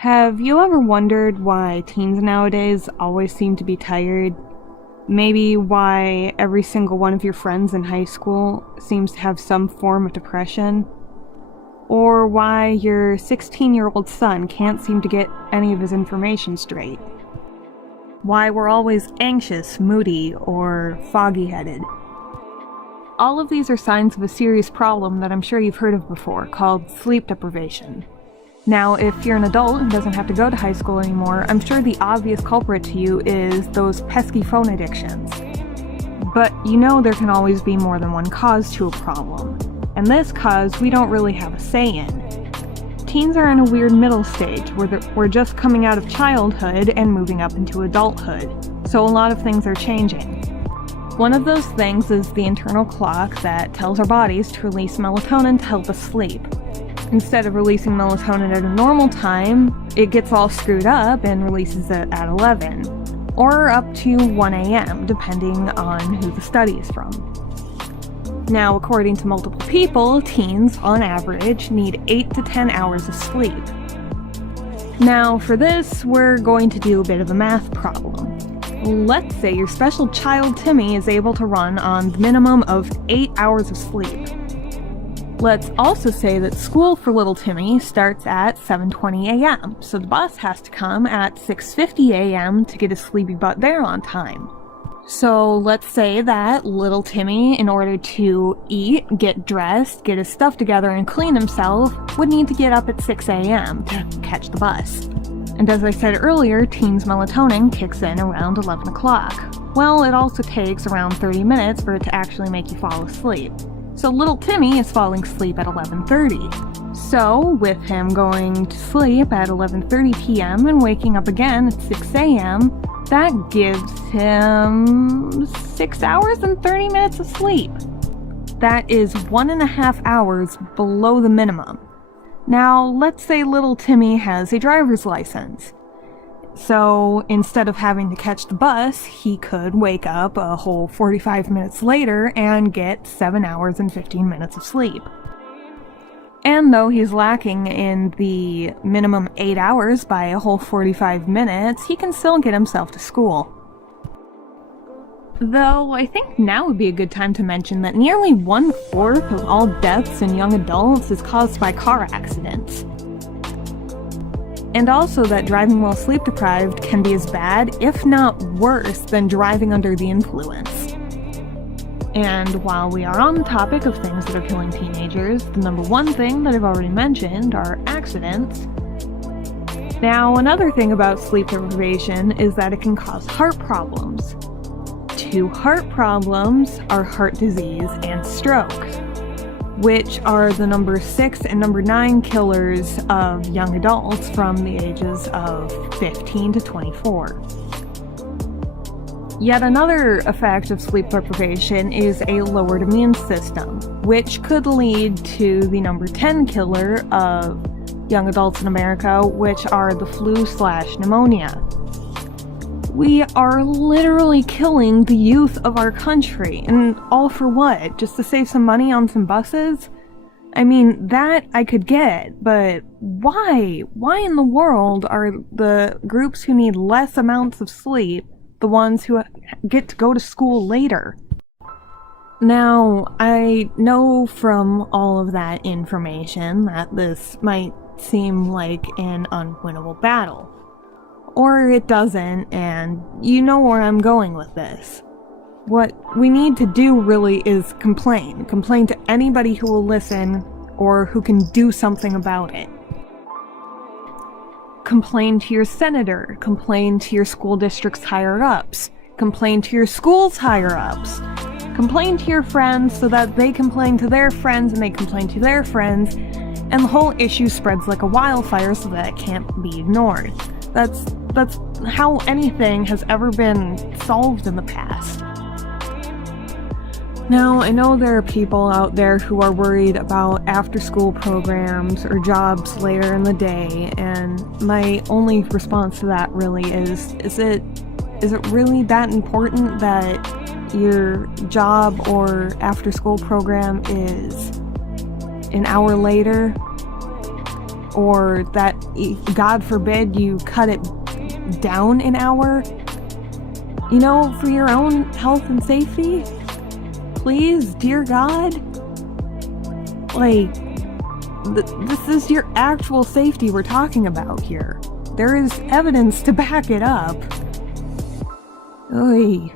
Have you ever wondered why teens nowadays always seem to be tired? Maybe why every single one of your friends in high school seems to have some form of depression? Or why your 16-year-old son can't seem to get any of his information straight? Why we're always anxious, moody, or foggy-headed? All of these are signs of a serious problem that I'm sure you've heard of before, called sleep deprivation. Now, if you're an adult and doesn't have to go to high school anymore, I'm sure the obvious culprit to you is those pesky phone addictions. But you know there can always be more than one cause to a problem, and this cause we don't really have a say in. Teens are in a weird middle stage where we're just coming out of childhood and moving up into adulthood, so a lot of things are changing. One of those things is the internal clock that tells our bodies to release melatonin to help us sleep. Instead of releasing melatonin at a normal time, it gets all screwed up and releases it at 11, or up to 1 a.m., depending on who the study is from. Now, according to multiple people, teens, on average, need 8 to 10 hours of sleep. Now, for this, we're going to do a bit of a math problem. Let's say your special child Timmy is able to run on the minimum of 8 hours of sleep. Let's also say that school for little Timmy starts at 7:20 a.m., so the bus has to come at 6:50 a.m. to get his sleepy butt there on time. So let's say that little Timmy, in order to eat, get dressed, get his stuff together, and clean himself, would need to get up at 6 a.m. to catch the bus. And as I said earlier, teens' melatonin kicks in around 11 o'clock. Well, it also takes around 30 minutes for it to actually make you fall asleep. So little Timmy is falling asleep at 11:30. So, with him going to sleep at 11:30 p.m. and waking up again at 6 a.m., that gives him 6 hours and 30 minutes of sleep. That is 1.5 hours below the minimum. Now, let's say little Timmy has a driver's license. So, instead of having to catch the bus, he could wake up a whole 45 minutes later and get 7 hours and 15 minutes of sleep. And though he's lacking in the minimum 8 hours by a whole 45 minutes, he can still get himself to school. Though, I think now would be a good time to mention that nearly 1/4 of all deaths in young adults is caused by car accidents. And also that driving while sleep-deprived can be as bad, if not worse, than driving under the influence. And while we are on the topic of things that are killing teenagers, the number one thing that I've already mentioned are accidents. Now, another thing about sleep deprivation is that it can cause heart problems. 2 heart problems are heart disease and stroke, which are the number 6 and number 9 killers of young adults from the ages of 15 to 24. Yet another effect of sleep deprivation is a lowered immune system, which could lead to the number 10 killer of young adults in America, which are the flu/pneumonia. We are literally killing the youth of our country, and all for what? Just to save some money on some buses? I mean, that I could get, but why? Why in the world are the groups who need less amounts of sleep the ones who get to go to school later? Now, I know from all of that information that this might seem like an unwinnable battle. Or it doesn't, and you know where I'm going with this. What we need to do really is complain. Complain to anybody who will listen or who can do something about it. Complain to your senator, complain to your school district's higher-ups, complain to your school's higher-ups, complain to your friends so that they complain to their friends and they complain to their friends, and the whole issue spreads like a wildfire so that it can't be ignored. That's how anything has ever been solved in the past. Now, I know there are people out there who are worried about after-school programs or jobs later in the day, and my only response to that really is it really that important that your job or after-school program is an hour later? or that, God forbid, you cut it down an hour, for your own health and safety? Please, dear God? Like, this is your actual safety we're talking about here. There is evidence to back it up. Oy.